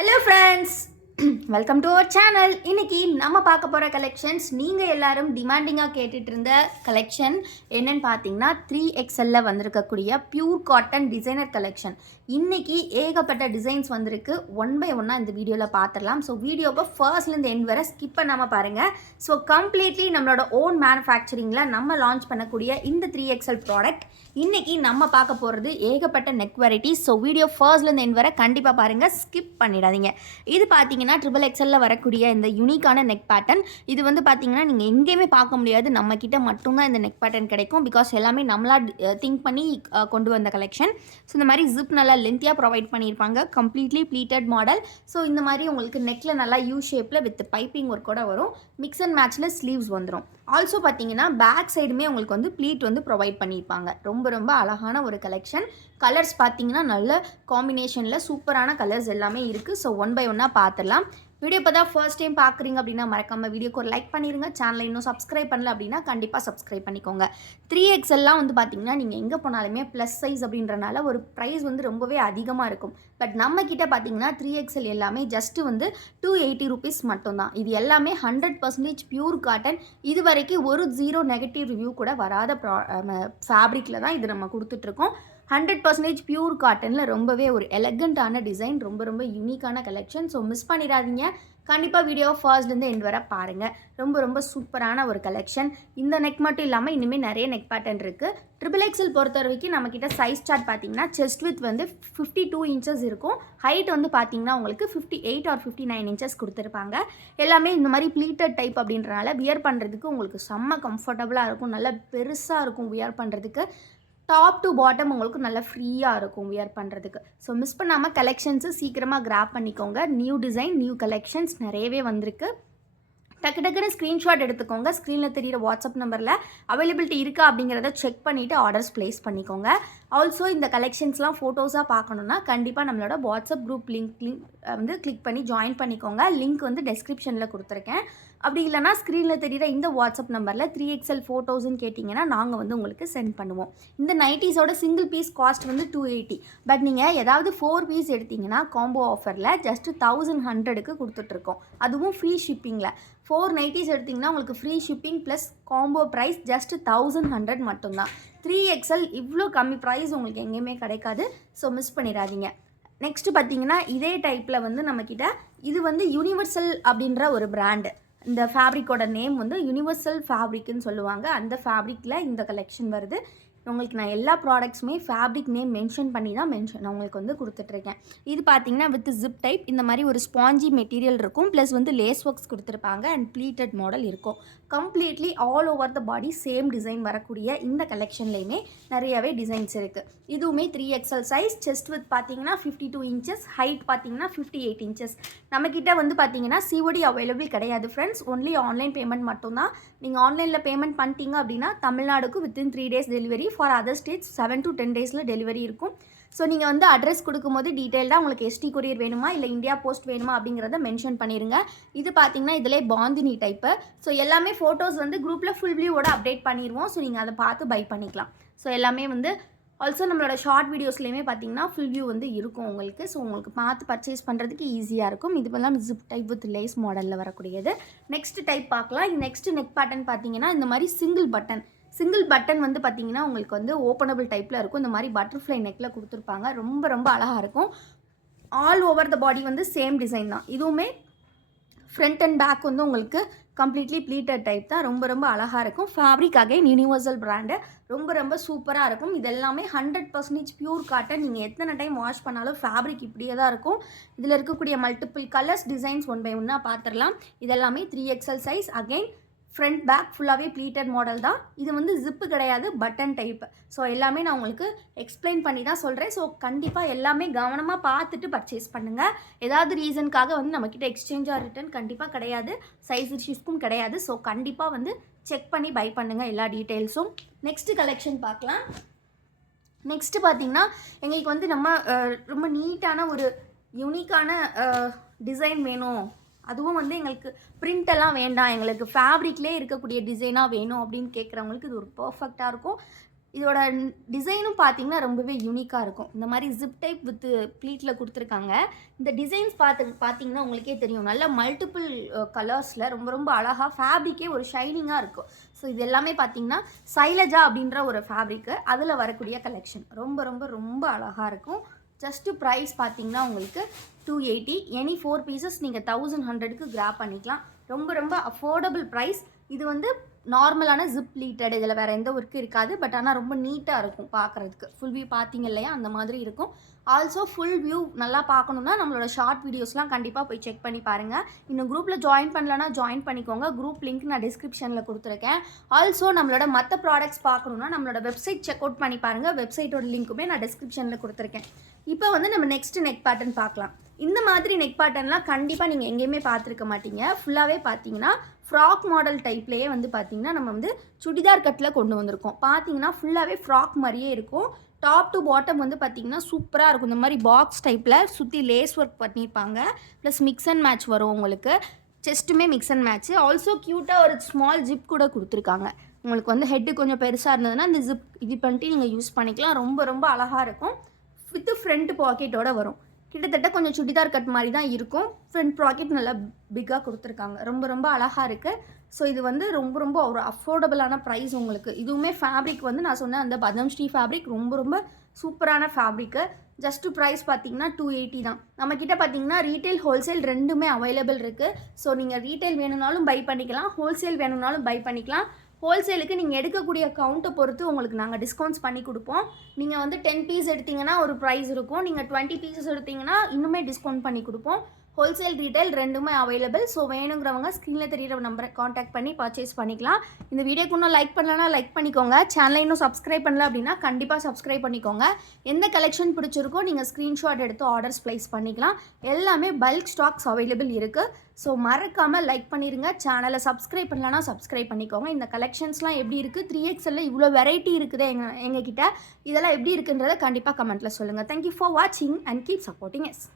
Hello friends, welcome to our channel. இன்னைக்கு நம்ம பார்க்க போகிற கலெக்ஷன்ஸ் நீங்கள் எல்லாரும் டிமாண்டிங்காக கேட்டுட்டு இருந்த கலெக்ஷன் என்னன்னு பார்த்தீங்கன்னா 3XL வந்திருக்கக்கூடிய பியூர் காட்டன் டிசைனர் கலெக்ஷன். இன்னைக்கு ஏகப்பட்ட டிசைன்ஸ் வந்திருக்கு. ஒன் பை ஒன்னாக இந்த வீடியோவில் பார்த்துடலாம். ஸோ வீடியோவை ஃபர்ஸ்ட்லேருந்து எண்ட் வரை ஸ்கிப் பண்ணாமல் பாருங்கள். ஸோ கம்ப்ளீட்லி நம்மளோட ஓன் மேனுஃபேக்சரிங்கில் நம்ம லான்ச் பண்ணக்கூடிய இந்த 3XL ப்ராடக்ட் இன்னைக்கு நம்ம பார்க்க போகிறது ஏகப்பட்ட நெக் வெரைட்டிஸ். ஸோ வீடியோ ஃபர்ஸ்ட்லேருந்து எண்ட் வரை கண்டிப்பாக பாருங்கள், ஸ்கிப் பண்ணிடாதீங்க. இது பார்த்தீங்கன்னா XXL வரக்கூடிய இந்த யூனிக்கான நெக் பேட்டர்ன். இது வந்து பார்த்தீங்கன்னா நீங்கள் எங்கேயுமே பார்க்க முடியாது, நம்ம கிட்ட மட்டும்தான் இந்த நெக் பேட்டர்ன் கிடைக்கும். பிகாஸ் எல்லாமே நம்மளா திங்க் பண்ணி கொண்டு வந்த கலெக்ஷன். ஸோ இந்த மாதிரி ஜிப் நல்லா லென்த்தியாக ப்ரொவைட் பண்ணியிருப்பாங்க. Completely pleated model. ஸோ இந்த மாதிரி உங்களுக்கு நெக்கில் நல்லா யூ ஷேப்பில் வித் பைப்பிங் ஒர்க்கோட வரும். மிக்ஸ் அண்ட் மேட்ச்சில் ஸ்லீவ்ஸ் வந்துடும். ஆல்சோ பார்த்தீங்கன்னா பேக் சைடுமே உங்களுக்கு வந்து ப்ளீட் வந்து ப்ரொவைட் பண்ணியிருப்பாங்க. ரொம்ப ரொம்ப அழகான ஒரு கலெக்ஷன். கலர்ஸ் பார்த்தீங்கன்னா நல்ல காம்பினேஷனில் சூப்பரான கலர்ஸ் எல்லாமே இருக்குது. ஸோ ஒன் பை ஒன்னாக பார்த்துடலாம். வீடியோ இப்போ தான் ஃபர்ஸ்ட் டைம் பார்க்குறீங்க அப்படின்னா மறக்காமல் வீடியோக்கு ஒரு லைக் பண்ணிடுங்க. சேனலை இன்னும் சப்ஸ்கிரைப் பண்ணல அப்படின்னா கண்டிப்பாக சப்ஸ்கிரைப் பண்ணிக்கோங்க. 3XLலாம் வந்து பார்த்தீங்கன்னா நீங்கள் எங்கே போனாலுமே ப்ளஸ் சைஸ் அப்படின்றனால ஒரு ப்ரைஸ் வந்து ரொம்பவே அதிகமாக இருக்கும். பட் நம்ம கிட்ட பார்த்தீங்கன்னா 3XL எல்லாமே ஜஸ்ட்டு வந்து 280 ருபீஸ் மட்டும்தான். இது எல்லாமே 100% பியூர் காட்டன். இது வரைக்கும் ஒரு ஜீரோ நெகட்டிவ் ரிவ்யூ கூட வராத ஃபேப்ரிக்கில் தான் இது நம்ம கொடுத்துட்ருக்கோம். 100% பியூர் காட்டனில் ரொம்பவே ஒரு எலகண்ட்டான டிசைன், ரொம்ப ரொம்ப யூனிக்கான கலெக்ஷன். ஸோ மிஸ் பண்ணிடாதீங்க. கண்டிப்பாக வீடியோ ஃபர்ஸ்ட்லேருந்து எண்ட் வரை பாருங்கள். ரொம்ப ரொம்ப சூப்பரான ஒரு கலெக்ஷன். இந்த நெக் மட்டும் இல்லாமல் இனிமேல் நிறைய நெக் பேட்டர்ன் இருக்குது. XXL பொறுத்த வரைக்கும் நம்மக்கிட்ட சைஸ் சார்ட் பார்த்தீங்கன்னா செஸ்ட் வித் வந்து 52 இன்ச்சஸ் இருக்கும். ஹைட் வந்து பார்த்தீங்கன்னா உங்களுக்கு 58 ஆர் 59 இன்ச்சஸ் கொடுத்துருப்பாங்க. எல்லாமே இந்த மாதிரி ப்ளீட்டட் டைப் அப்படின்றனால வியர் பண்ணுறதுக்கு உங்களுக்கு செம்ம கம்ஃபர்டபுளாக இருக்கும். நல்லா பெருசாக இருக்கும் வியர் பண்ணுறதுக்கு. டாப் டு பாட்டம் உங்களுக்கு நல்லா ஃப்ரீயாக இருக்கும் வியர் பண்ணுறதுக்கு. ஸோ மிஸ் பண்ணாமல் கலெக்ஷன்ஸு சீக்கிரமாக கிராப் பண்ணிக்கோங்க. நியூ டிசைன், நியூ கலெக்ஷன்ஸ் நிறையவே வந்திருக்கு. டக்கு டக்குன்னு ஸ்க்ரீன்ஷாட் எடுத்துக்கோங்க. ஸ்க்ரீனில் தெரியிற வாட்ஸ்அப் நம்பரில் அவைலபிலிட்டி இருக்கா அப்படிங்கிறத செக் பண்ணிவிட்டு ஆர்டர்ஸ் ப்ளேஸ் பண்ணிக்கோங்க. ஆல்சோ இந்த கலெக்ஷன்ஸ்லாம் ஃபோட்டோஸாக பார்க்கணுன்னா கண்டிப்பாக நம்மளோட வாட்ஸ்அப் குரூப் லிங்க் வந்து கிளிக் பண்ணி ஜாயின் பண்ணிக்கோங்க. லிங்க் வந்து டெஸ்கிரிப்ஷனில் கொடுத்துருக்கேன். அப்படி இல்லைனா ஸ்க்ரீனில் தெரியிற இந்த வாட்ஸ்அப் நம்பரில் 3XL ஃபோட்டோஸ்ன்னு கேட்டிங்கன்னா நாங்கள் வந்து உங்களுக்கு சென்ட் பண்ணுவோம். இந்த நைட்டிஸோட சிங்கிள் பீஸ் காஸ்ட் வந்து 280. பட் நீங்கள் ஏதாவது 4 பீஸ் எடுத்திங்கன்னா காம்போ ஆஃபரில் ஜஸ்ட்டு 1100க்கு கொடுத்துட்ருக்கோம். அதுவும் ஃப்ரீ ஷிப்பிங்கில். 4 நைட்டிஸ் எடுத்திங்கன்னா உங்களுக்கு free shipping plus combo price just 1100 மட்டும்தான். 3XL இவ்வளோ கம்மி ப்ரைஸ் உங்களுக்கு எங்கேயுமே கிடைக்காது. ஸோ மிஸ் பண்ணிடாதீங்க. நெக்ஸ்ட்டு பார்த்தீங்கன்னா இதே டைப்பில் வந்து நம்மக்கிட்ட இது வந்து யூனிவர்சல் அப்படின்ற ஒரு பிராண்டு. இந்த ஃபேப்ரிக்கோட நேம் வந்து யூனிவர்சல் ஃபேப்ரிக்னு சொல்லுவாங்க. அந்த ஃபேப்ரிக்கில் இந்த கலெக்ஷன் வருது. உங்களுக்கு நான் எல்லா ப்ராடக்ட்ஸுமே ஃபேப்ரிக் நேம் மென்ஷன் பண்ணி தான் நான் உங்களுக்கு வந்து கொடுத்துட்ருக்கேன். இது பார்த்தீங்கன்னா வித் ஜிப் டைப் இந்த மாதிரி ஒரு ஸ்பாஞ்சி மெட்டீரியல் இருக்கும். ப்ளஸ் வந்து லேஸ் ஒர்க்ஸ் கொடுத்துருப்பாங்க அண்ட் ப்ளீட்டட் மாடல் இருக்கும். Completely all over the body same design வரக்கூடிய இந்த கலெக்ஷன்லேயுமே நிறையவே டிசைன்ஸ் இருக்குது. இதுவுமே 3XL சைஸ். செஸ்ட் வித் பார்த்தீங்கன்னா 52 இன்ச்சஸ், ஹைட் பார்த்தீங்கன்னா 58 இன்ச்சஸ். நம்மக்கிட்ட வந்து பார்த்தீங்கன்னா COD அவைலபிள் கிடையாது ஃப்ரெண்ட்ஸ். ஒன்லி ஆன்லைன் பேமெண்ட் மட்டும்தான். நீங்கள் ஆன்லைனில் பேமெண்ட் பண்ணிட்டீங்க அப்படின்னா தமிழ்நாடுக்கு within 3 days delivery. For other states 7 to 10 days delivery இருக்கும். ஸோ நீங்கள் வந்து அட்ரஸ் கொடுக்கும்போது டீட்டெயில்டாக உங்களுக்கு ST கொரியர் வேணுமா இல்லை இந்தியா போஸ்ட் வேணுமா அப்படிங்கிறத மென்ஷன் பண்ணிடுங்க. இது பார்த்தீங்கன்னா இதிலே பாந்தினி டைப்பு. ஸோ எல்லாமே ஃபோட்டோஸ் வந்து குரூப்பில் ஃபுல் வியூவோட அப்டேட் பண்ணிடுவோம். ஸோ நீங்கள் அதை பார்த்து பை பண்ணிக்கலாம். ஸோ எல்லாமே வந்து ஆல்சோ நம்மளோட ஷார்ட் வீடியோஸ்லேயுமே பார்த்தீங்கன்னா ஃபுல் வியூ வந்து இருக்கும் உங்களுக்கு. ஸோ உங்களுக்கு பார்த்து பர்ச்சேஸ் பண்ணுறதுக்கு ஈஸியாக இருக்கும். இதுவெல்லாம் ஜிப் டைப் வித் லேஸ் மாடலில் வரக்கூடியது. நெக்ஸ்ட் டைப் பார்க்கலாம். நெக்ஸ்ட் நெக் பேட்டர்ன் பார்த்தீங்கன்னா இந்த மாதிரி சிங்கிள் பட்டன் வந்து பார்த்தீங்கன்னா உங்களுக்கு வந்து ஓப்பனபிள் டைப்பில் இருக்கும். இந்த மாதிரி பட்டர்ஃப்ளை நெக்கில் கொடுத்துருப்பாங்க. ரொம்ப ரொம்ப அழகாக இருக்கும். ஆல் ஓவர் த பாடி வந்து சேம் டிசைன் தான். இதுவுமே ஃப்ரண்ட் அண்ட் பேக் வந்து உங்களுக்கு கம்ப்ளீட்லி ப்ளீட்டட் டைப் தான். ரொம்ப ரொம்ப அழகாக இருக்கும். Fabric again universal brand. ரொம்ப ரொம்ப சூப்பராக இருக்கும். இது எல்லாமே 100% பியூர் காட்டன். நீங்கள் எத்தனை டைம் வாஷ் பண்ணாலும் ஃபேப்ரிக் இப்படியே தான் இருக்கும். இதில் இருக்கக்கூடிய multiple colours designs one by ஒன்னாக பார்த்துடலாம். இதெல்லாமே 3XL size. Again front back ஃபுல்லாகவே ப்ளீட்டட் மாடல் தான். இது வந்து ஜிப்பு கிடையாது, பட்டன் டைப். ஸோ எல்லாமே நான் உங்களுக்கு எக்ஸ்பிளைன் பண்ணி தான் சொல்கிறேன். ஸோ கண்டிப்பாக எல்லாமே கவனமாக பார்த்துட்டு பர்ச்சேஸ் பண்ணுங்கள். ஏதாவது ரீசனுக்காக வந்து நம்மக்கிட்ட எக்ஸ்சேஞ்ச் ஆர் ரிட்டர்ன் கண்டிப்பாக கிடையாது. சைஸ் இஷ்யூஸ்க்கும் கிடையாது. ஸோ கண்டிப்பாக வந்து செக் பண்ணி பை பண்ணுங்கள் எல்லா டீட்டெயில்ஸும். நெக்ஸ்ட்டு கலெக்ஷன் பார்க்கலாம். நெக்ஸ்ட்டு பார்த்தீங்கன்னா எங்களுக்கு வந்து நம்ம ரொம்ப நீட்டான ஒரு யூனிக்கான டிசைன் வேணும், அதுவும் வந்து எங்களுக்கு பிரிண்டெல்லாம் வேண்டாம், எங்களுக்கு ஃபேப்ரிக்லேயே இருக்கக்கூடிய டிசைனாக வேணும் அப்படின்னு கேட்குறவங்களுக்கு இது ஒரு பர்ஃபெக்டாக இருக்கும். இதோட டிசைனும் பார்த்தீங்கன்னா ரொம்பவே யூனிக்காக இருக்கும். இந்த மாதிரி ஜிப் டைப் வித் ப்ளீட்டில் கொடுத்துருக்காங்க. இந்த டிசைன்ஸ் பார்த்தீங்கன்னா உங்களுக்கே தெரியும். நல்ல மல்டிபிள் கலர்ஸில் ரொம்ப ரொம்ப அழகாக ஃபேப்ரிக்கே ஒரு ஷைனிங்காக இருக்கும். ஸோ இது எல்லாமே பார்த்தீங்கன்னா சைலஜா அப்படின்ற ஒரு ஃபேப்ரிக்கு அதில் வரக்கூடிய கலெக்ஷன். ரொம்ப ரொம்ப ரொம்ப அழகாக இருக்கும். ஜஸ்ட்டு ப்ரைஸ் பார்த்தீங்கன்னா உங்களுக்கு 280. எனி 4 பீசஸ் நீங்கள் 1100க்கு கிராப் பண்ணிக்கலாம். ரொம்ப ரொம்ப அஃபோர்டபுள் ப்ரைஸ். இது வந்து நார்மலான ஜிப் ப்ளீட்டட், இதில் வேறு எந்த ஒர்க்கும் இருக்காது. பட் ஆனால் ரொம்ப நீட்டாக இருக்கும் பார்க்குறதுக்கு. ஃபுல் வியூ பார்த்தீங்க இல்லையா, அந்த மாதிரி இருக்கும். ஆல்சோ ஃபுல் வியூ நல்லா பார்க்கணுன்னா நம்மளோட ஷார்ட் வீடியோஸ்லாம் கண்டிப்பாக போய் செக் பண்ணி பாருங்கள். இன்னும் குரூப்பில் ஜாயின் பண்ணலன்னா ஜாயின் பண்ணிக்கோங்க. குரூப் லிங்க் நான் டிஸ்கிரிப்ஷனில் கொடுத்துருக்கேன். ஆல்சோ நம்மளோட மற்ற ப்ராடக்ட்ஸ் பார்க்கணுன்னா நம்மளோட வெப்சைட் செக் அவுட் பண்ணி பாருங்கள். வெப்சைட்டோட லிங்க்குமே நான் டிஸ்கிரிப்ஷனில் கொடுத்துருக்கேன். இப்போ வந்து நம்ம நெக்ஸ்ட் நெக் பேட்டர்ன் பார்க்கலாம். இந்த மாதிரி நெக் பேட்டர்ன்லாம் கண்டிப்பாக நீங்கள் எங்கேயுமே பார்த்துருக்க மாட்டீங்க. ஃபுல்லாகவே பார்த்தீங்கன்னா ஃப்ராக் மாடல் டைப்லேயே வந்து பார்த்தீங்கன்னா நம்ம வந்து சுடிதார் கட்டில் கொண்டு வந்திருக்கோம். பார்த்தீங்கன்னா ஃபுல்லாகவே ஃப்ராக் மாதிரியே இருக்கும். டாப் டு பாட்டம் வந்து பார்த்தீங்கன்னா சூப்பராக இருக்கும். இந்த மாதிரி பாக்ஸ் டைப்பில் சுற்றி லேஸ் ஒர்க் பண்ணியிருப்பாங்க. ப்ளஸ் மிக்ஸ் அண்ட் மேட்ச் வரும் உங்களுக்கு. செஸ்ட்டுமே மிக்ஸ் அண்ட் மேட்ச்சு. ஆல்சோ க்யூட்டாக ஒரு ஸ்மால் ஜிப் கூட கொடுத்துருக்காங்க. உங்களுக்கு வந்து ஹெட்டு கொஞ்சம் பெருசாக இருந்ததுன்னா இந்த ஜிப் இது பண்ணிட்டு நீங்கள் யூஸ் பண்ணிக்கலாம். ரொம்ப ரொம்ப அழகாக இருக்கும். வித் ஃப்ரண்ட் பாக்கெட்டோட வரும். கிட்டத்தட்ட கொஞ்சம் சுடிதார் கட் மாதிரி தான் இருக்கும். ஃப்ரண்ட் பாக்கெட் நல்லா பிக்காக கொடுத்துருக்காங்க. ரொம்ப ரொம்ப அழகாக இருக்குது. ஸோ இது வந்து ரொம்ப ரொம்ப ஒரு அஃபோர்டபுளான ப்ரைஸ் உங்களுக்கு. இதுவுமே ஃபேப்ரிக் வந்து நான் சொன்னேன் அந்த பதம்ஸ்ரீ ஃபேப்ரிக் ரொம்ப ரொம்ப சூப்பரான ஃபேப்ரிக்கு. ஜஸ்ட்டு ப்ரைஸ் பார்த்தீங்கன்னா 280 தான். நம்மக்கிட்ட பார்த்தீங்கன்னா ரீட்டைல் ஹோல்சேல் ரெண்டுமே அவைலபிள் இருக்குது. ஸோ நீங்கள் ரீட்டைல் வேணும்னாலும் பை பண்ணிக்கலாம், ஹோல்சேல் வேணும்னாலும் பை பண்ணிக்கலாம். ஹோல்சேலுக்கு நீங்கள் எடுக்கக்கூடிய கவுண்ட்டை பொறுத்து உங்களுக்கு நாங்கள் டிஸ்கவுண்ட்ஸ் பண்ணி கொடுப்போம். நீங்கள் வந்து 10 பீஸ் எடுத்திங்கன்னா ஒரு ப்ரைஸ் இருக்கும். நீங்கள் 20 பீசஸ் எடுத்திங்கன்னா இன்னுமே டிஸ்கவுண்ட் பண்ணி கொடுப்போம். ஹோல்சேல் ரீட்டைல் ரெண்டுமே அவைலபிள். ஸோ வேணுங்கிறவங்க ஸ்க்ரீனில் தெரியிற நம்பரை காண்டாக்ட் பண்ணி பர்ச்சேஸ் பண்ணிக்கலாம். இந்த வீடியோக்கு இன்னும் லைக் பண்ணலன்னா லைக் பண்ணிக்கோங்க. சேனலை இன்னும் சப்ஸ்கிரைப் பண்ணல அப்படின்னா கண்டிப்பாக சப்ஸ்கிரைப் பண்ணிக்கோங்க. எந்த கலெக்ஷன் பிடிச்சிருக்கோ நீங்கள் ஸ்க்ரீன்ஷாட் எடுத்து ஆர்டர்ஸ் ப்ளேஸ் பண்ணிக்கலாம். எல்லாமே பல்க் ஸ்டாக்ஸ் அவைலபிள் இருக்குது. ஸோ மறக்காமல் லைக் பண்ணிடுங்க. சேனலை சப்ஸ்கிரைப் பண்ணலன்னா சப்ஸ்கிரைப் பண்ணிக்கோங்க. இந்த கலெக்ஷன்ஸ்லாம் எப்படி இருக்குது, 3XL இவ்வளோ வெரைட்டி இருக்குது எங்ககிட்ட. இதெல்லாம் எப்படி இருக்குன்றதை கண்டிப்பாக கமெண்ட்டில் சொல்லுங்கள். தேங்க்யூ ஃபார் வாட்சிங் அண்ட் கீப் சப்போர்ட்டிங் எஸ்.